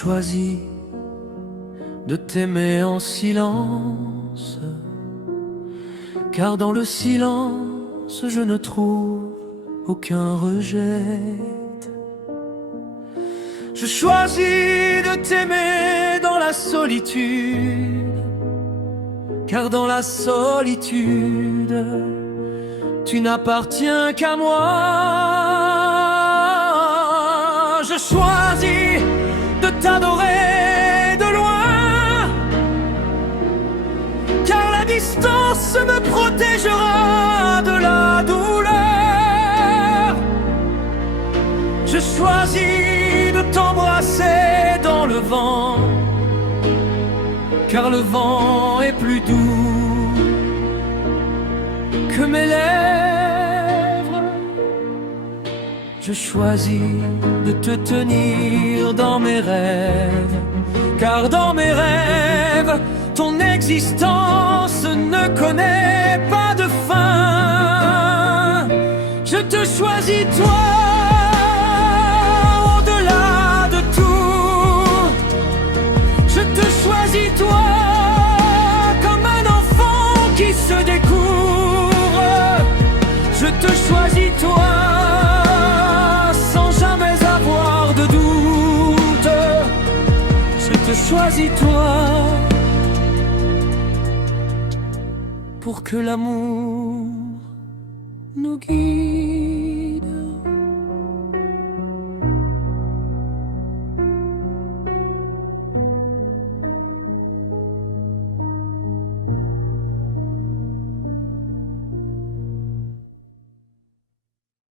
choisis de t'aimer en silence, car dans le silence je ne trouve aucun rejet. Je choisis de t'aimer dans la solitude, car dans la solitude tu n'appartiens qu'à moi. Je choisis de t'adorer de loin, car la distance me protégera de la douleur. Je choisis de t'embrasser dans le vent, car le vent est plus doux que mes lèvres. Je choisis de te tenir dans mes rêves, car dans mes rêves, ton existence ne connaît pas de fin. Je te choisis toi, au-delà de tout. Je te choisis toi, comme un enfant qui se découvre. Je te choisis toi, sans jamais avoir de doute. Je te choisis toi, pour que l'amour nous guide.